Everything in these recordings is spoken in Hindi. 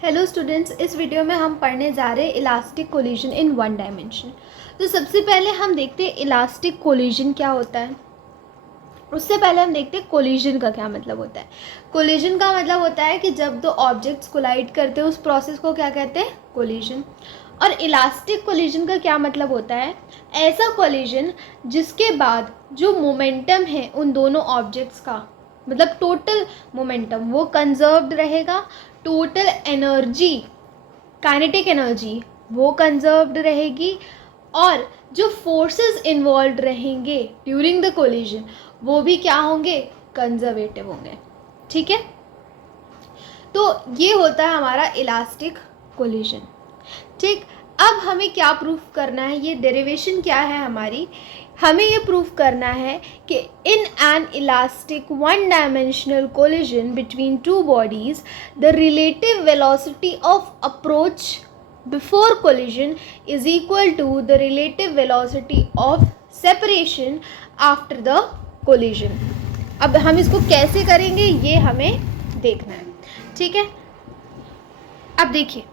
हेलो स्टूडेंट्स, इस वीडियो में हम पढ़ने जा रहे हैं elastic collision in one dimension. तो सबसे पहले हम देखते हैं इलास्टिक कोलिजन क्या होता है। उससे पहले हम देखते हैं कोलिजन का क्या मतलब होता है। कोलिजन का मतलब होता है कि जब दो ऑब्जेक्ट्स कोलाइड करते हैं उस प्रोसेस को क्या कहते हैं, कोलिजन। और इलास्टिक कोलिजन का क्या मतलब होता है, ऐसा कोलिजन जिसके बाद जो मोमेंटम है उन दोनों ऑब्जेक्ट्स का, मतलब टोटल मोमेंटम वो कंजर्व्ड रहेगा, टोटल एनर्जी, काइनेटिक एनर्जी वो कंजर्व्ड रहेगी, और जो फोर्सेस इन्वॉल्व रहेंगे ड्यूरिंग द कोलिजन वो भी क्या होंगे, कंजर्वेटिव होंगे। ठीक है, तो ये होता है हमारा इलास्टिक कोलिजन। ठीक, अब हमें क्या प्रूफ करना है, ये डेरिवेशन क्या है हमारी, हमें ये प्रूफ करना है कि in an elastic one dimensional collision between two bodies the relative velocity of approach before collision is equal to the relative velocity of separation after the collision. अब हम इसको कैसे करेंगे ये हमें देखना है। ठीक है, अब देखिए,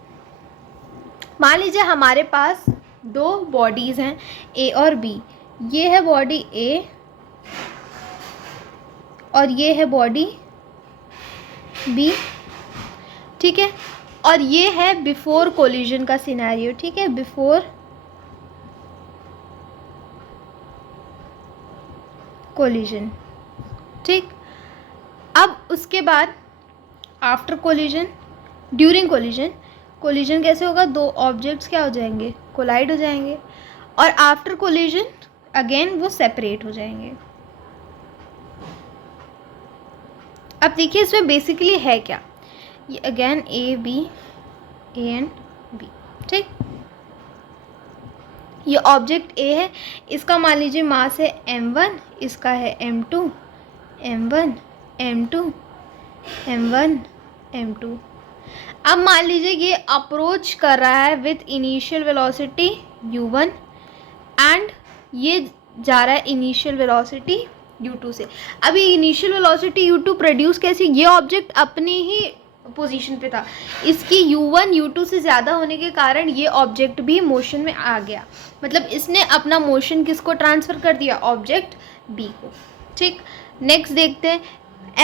मान लीजिए हमारे पास दो बॉडीज़ हैं ए और बी। ये है बॉडी ए और ये है बॉडी बी। ठीक है, और ये है बिफोर कोलिजन का सिनेरियो। ठीक है, बिफोर कोलिजन। ठीक, अब उसके बाद after collision, during collision, collision कैसे होगा, दो ऑब्जेक्ट्स क्या हो जाएंगे, कोलाइड हो जाएंगे, और आफ्टर कोलिजन अगेन वो सेपरेट हो जाएंगे। अब देखिए इसमें बेसिकली है क्या, ये अगेन ए एंड बी। ठीक, ये ऑब्जेक्ट ए है, इसका मान लीजिए मास है m1, इसका है m2, m1 m2 m1 m2। अब मान लीजिए ये अप्रोच कर रहा है with initial velocity u1 and ये जा रहा है इनिशियल वेलोसिटी u2 से। अभी इनिशियल वेलोसिटी u2 प्रोड्यूस कैसे, ये ऑब्जेक्ट अपनी ही पोजीशन पे था, इसकी u1 u2 से ज़्यादा होने के कारण ये ऑब्जेक्ट भी मोशन में आ गया, मतलब इसने अपना मोशन किसको ट्रांसफ़र कर दिया, ऑब्जेक्ट b को। ठीक, नेक्स्ट देखते हैं,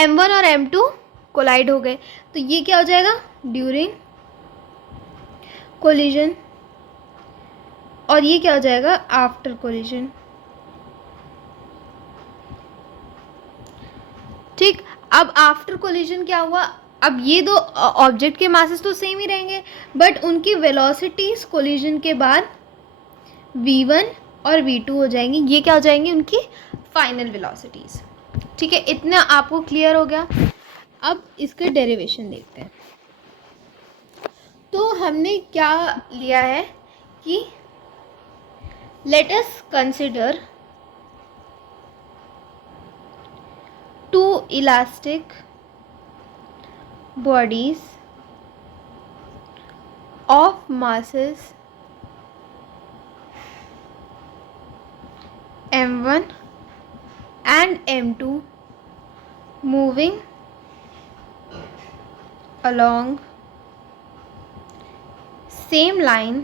m1 और m2 कोलाइड हो गए, तो ये क्या हो जाएगा, ड्यूरिंग कोलिजन, और ये क्या हो जाएगा, आफ्टर कोलिजन। ठीक, अब आफ्टर कोलिजन क्या हुआ, अब ये दो ऑब्जेक्ट के मासेस तो सेम ही रहेंगे, बट उनकी वेलोसिटीज कोलिजन के बाद v1 और v2 हो जाएंगी, ये क्या हो जाएंगी, उनकी फाइनल वेलोसिटीज। ठीक है, इतना आपको क्लियर हो गया। अब इसके डेरिवेशन देखते हैं। तो हमने क्या लिया है कि let us consider two elastic bodies of masses m1 and m2 moving along same line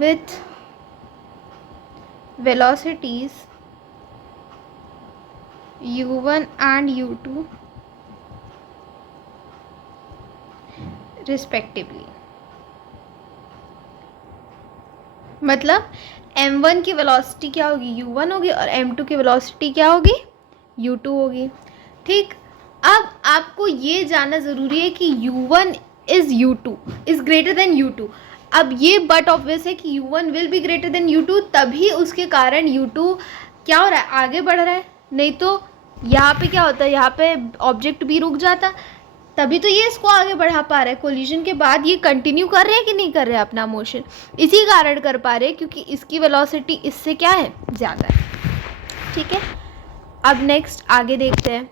with velocities u1 and u2 respectively. मतलब m1 की वेलोसिटी क्या होगी, u1 होगी, और m2 की वेलोसिटी क्या होगी, u2 होगी। ठीक, अब आपको ये जानना ज़रूरी है कि u1 is u2 is greater than u2। अब ये बट ऑब्वियस है कि u1 will be greater than u2, तभी उसके कारण u2 क्या हो रहा है, आगे बढ़ रहा है, नहीं तो यहाँ पे क्या होता है, यहाँ पे ऑब्जेक्ट भी रुक जाता, तभी तो ये इसको आगे बढ़ा पा रहा है। कोलिजन के बाद ये कंटिन्यू कर रहे हैं कि नहीं कर रहे हैं अपना मोशन, इसी कारण कर पा रहे हैं क्योंकि इसकी वेलोसिटी इससे क्या है, ज़्यादा है। ठीक है, अब नेक्स्ट आगे देखते हैं।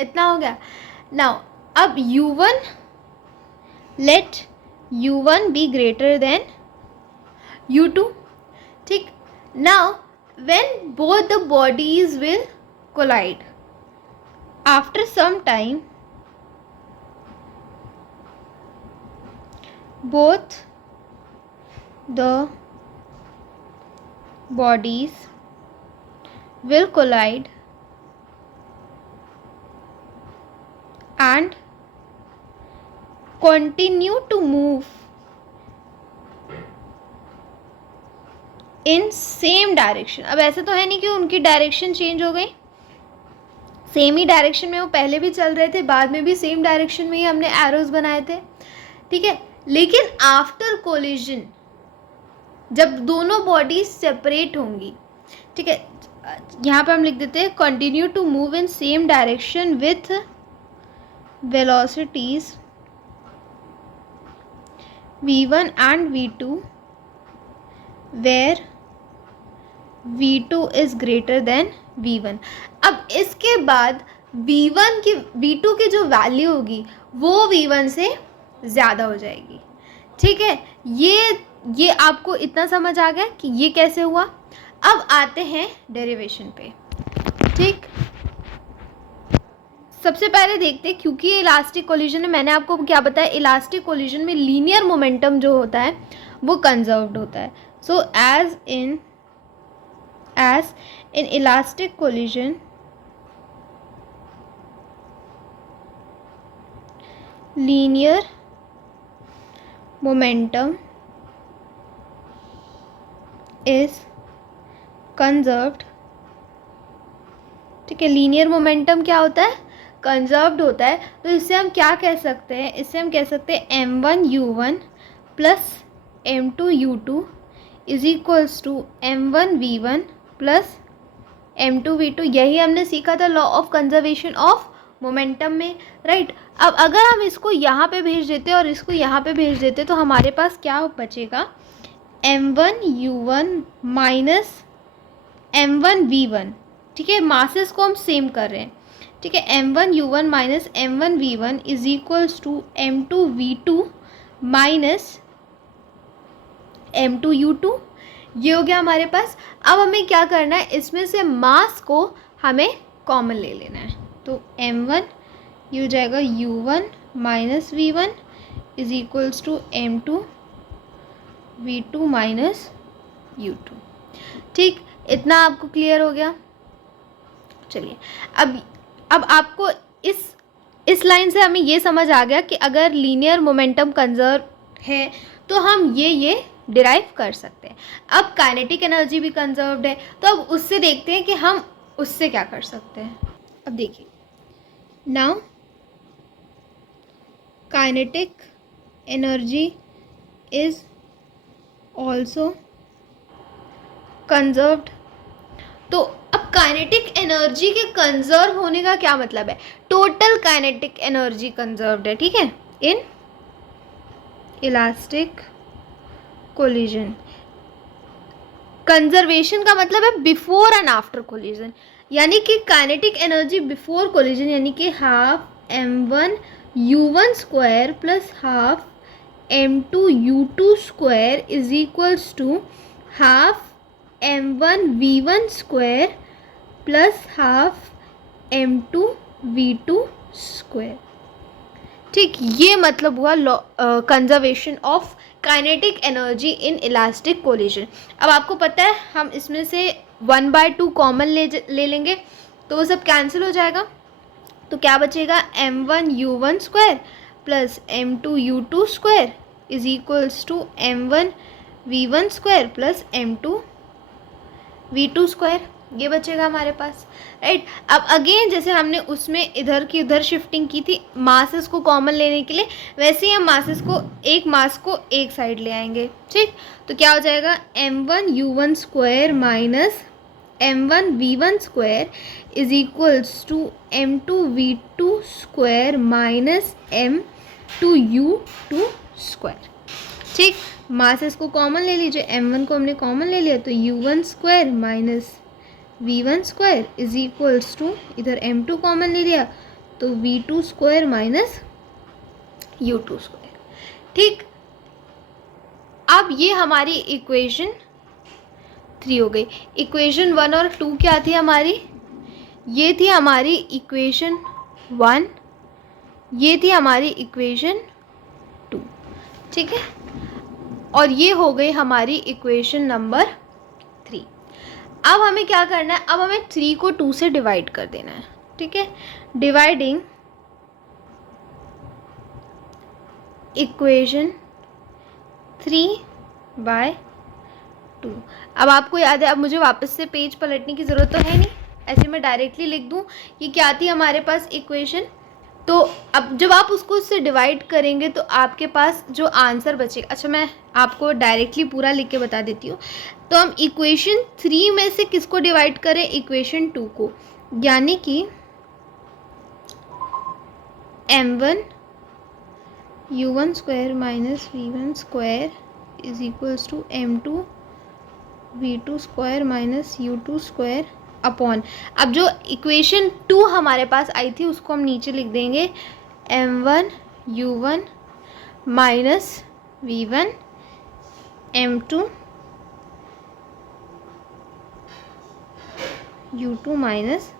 इतना हो गया। नाउ अब u1, late u1 be greater than u2। ठीक, now when both the bodies will collide after some time both the bodies will collide and continue to move in same direction. अब ऐसा तो है नहीं कि उनकी डायरेक्शन चेंज हो गई, सेम ही डायरेक्शन में वो पहले भी चल रहे थे, बाद में भी सेम डायरेक्शन में ही हमने एरोज बनाए थे, ठीक है। लेकिन आफ्टर कोलिजन जब दोनों बॉडीज सेपरेट होंगी, ठीक है, यहाँ पे हम लिख देते हैं continue to move in same direction with velocities v1 and v2 where v2 is greater than v1। अब इसके बाद v2 की जो वैल्यू होगी वो v1 से ज़्यादा हो जाएगी, ठीक है। ये आपको इतना समझ आ गया कि ये कैसे हुआ। अब आते हैं डेरिवेशन पे, ठीक। सबसे पहले देखते हैं, क्योंकि ये इलास्टिक कोलिजन है, मैंने आपको क्या बताया, इलास्टिक कोलिजन में लीनियर मोमेंटम जो होता है वो कंजर्व्ड होता है। So as in elastic collision linear momentum is conserved, ठीक है। लीनियर मोमेंटम क्या होता है, कंजर्व्ड होता है। तो इससे हम क्या कह सकते हैं, इससे हम कह सकते हैं m1u1 plus m2u2 is equals to m1v1 plus m2v2। यही हमने सीखा था law of conservation of momentum में, राइट। अब अगर हम इसको यहाँ पे भेज देते और इसको यहाँ पे भेज देते तो हमारे पास क्या बचेगा, m1u1 माइनस m1v1, ठीक है। मासेस को हम सेम कर रहे हैं, ठीक है। m1u1 minus m1v1 is equals to m2v2 minus m2u2। ये हो गया हमारे पास। अब हमें क्या करना है, इसमें से मास को हमें कॉमन ले लेना है। तो m1 ये हो जाएगा u1 minus v1 is equals to m2v2 minus u2, ठीक। इतना आपको क्लियर हो गया। चलिए अब आपको इस लाइन से हमें ये समझ आ गया कि अगर लीनियर मोमेंटम कंजर्व है तो हम ये डिराइव कर सकते हैं। अब काइनेटिक एनर्जी भी कंजर्व्ड है, तो अब उससे देखते हैं कि हम उससे क्या कर सकते हैं। अब देखिए, now kinetic energy is also conserved. तो अब काइनेटिक एनर्जी के कंजर्व होने का क्या मतलब है, टोटल काइनेटिक एनर्जी कंजर्व्ड है, ठीक है, इन इलास्टिक कोलिजन। कंजर्वेशन का मतलब है बिफोर एंड आफ्टर कोलिजन, यानी कि काइनेटिक एनर्जी बिफोर कोलिजन यानी कि half m1u1 square plus half m2u2 square is equals to half m1v1 square plus half m2v2 square, ठीक। ये मतलब हुआ conservation of kinetic energy in elastic collision. अब आपको पता है हम इसमें से 1/2 कॉमन ले लेंगे तो वो सब कैंसिल हो जाएगा। तो क्या बचेगा, m1u1 square plus m2u2 square is equals to m1v1 square plus m2v2 square, ये बचेगा हमारे पास, राइट। अब अगेन जैसे हमने उसमें इधर की उधर शिफ्टिंग की थी मासेस को कॉमन लेने के लिए, वैसे ही हम मासेस को एक मास को एक साइड ले आएंगे, ठीक। तो क्या हो जाएगा, m1u1 square minus m1v1 square is equals to m2v2 square minus m2u2 square, ठीक। मासेस को कॉमन ले लीजिए, m1 को हमने कॉमन ले लिया तो u1 square minus v1 square is equals to, इधर m2 कॉमन ले लिया तो v2 square minus u2 square, ठीक। अब ये हमारी इक्वेशन 3 हो गई। इक्वेशन 1 और 2 क्या थी हमारी, ये थी हमारी इक्वेशन 1, ये थी हमारी इक्वेशन 2। ठीक है, और ये हो गई हमारी इक्वेशन नंबर 3। अब हमें क्या करना है, अब हमें 3 को 2 से डिवाइड कर देना है। ठीक है, डिवाइडिंग इक्वेशन 3/2। अब आपको याद है, अब मुझे वापस से पेज पलटने की ज़रूरत तो है नहीं, ऐसे मैं डायरेक्टली लिख दूँ। ये क्या थी हमारे पास इक्वेशन, तो अब जब आप उसको उससे डिवाइड करेंगे तो आपके पास जो आंसर बचेगा, अच्छा मैं आपको डायरेक्टली पूरा लिख के बता देती हूँ। तो हम इक्वेशन 3 में से किसको डिवाइड करें, इक्वेशन 2 को, यानी कि m1 u1 square minus v1 square is equals to m2 v2 square minus u2 square upon, अब जो इक्वेशन 2 हमारे पास आई थी उसको हम नीचे लिख देंगे, m1 u1 minus v1 m2 u2 minus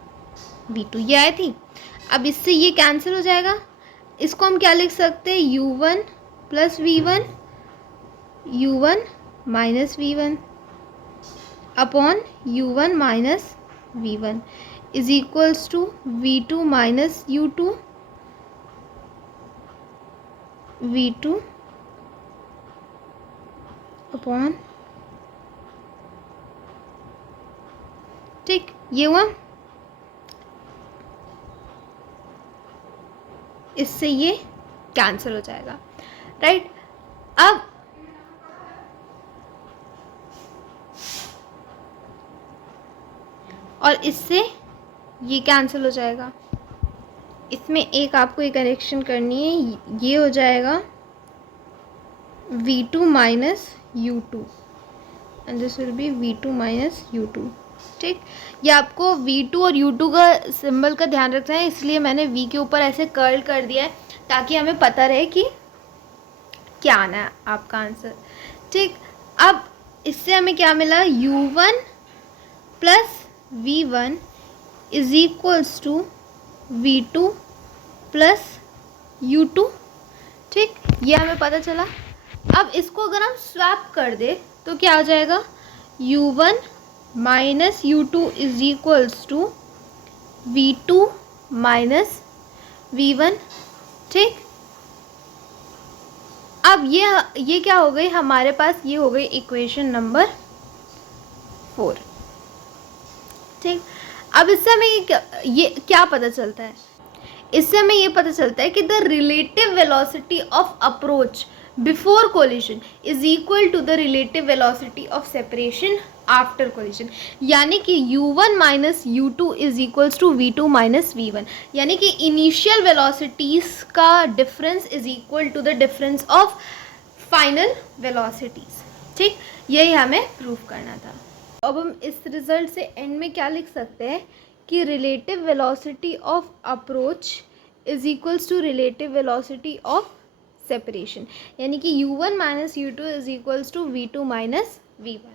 v2, ये आई थी। अब इससे ये कैंसिल हो जाएगा, इसको हम क्या लिख सकते हैं, u1 plus v1 u1 minus v1 upon u1 minus v1 is equals to v2 minus u2 v2 upon, ठीक, ये हुआ। इससे ये कैंसिल हो जाएगा, राइट। अब और इससे ये कैंसिल हो जाएगा, इसमें एक आपको एक करेक्शन करनी है, ये हो जाएगा v2 minus u2 and this will be v2 minus u2। ठीक, ये आपको v2 और u2 का सिंबल का ध्यान रखना है, इसलिए मैंने v के ऊपर ऐसे कर्ल कर दिया है ताकि हमें पता रहे कि क्या आना है आपका आंसर। ठीक, अब इससे हमें क्या मिला, u1 plus v1 is equals to v2 plus u2। ठीक, ये हमें पता चला। अब इसको अगर हम स्वैप कर दे तो क्या हो जाएगा, u1 minus u2 is equals to v2 minus v1। ठीक, अब ये क्या हो गई हमारे पास, ये हो गई इक्वेशन नंबर 4। ठीक, अब इससे हमें ये क्या पता चलता है, इससे हमें ये पता चलता है कि the relative velocity of approach before collision is equal to the relative velocity of separation after collision, यानी कि u1 minus u2 is equals to v2 minus v1, यानी कि इनिशियल वेलोसिटीज़ का difference is equal to the difference of final velocities. ठीक, यही हमें प्रूव करना था। अब हम इस रिज़ल्ट से एंड में क्या लिख सकते हैं कि relative velocity of approach is equals to relative velocity of separation, यानी कि u1 minus u2 is equals to v2 minus v1।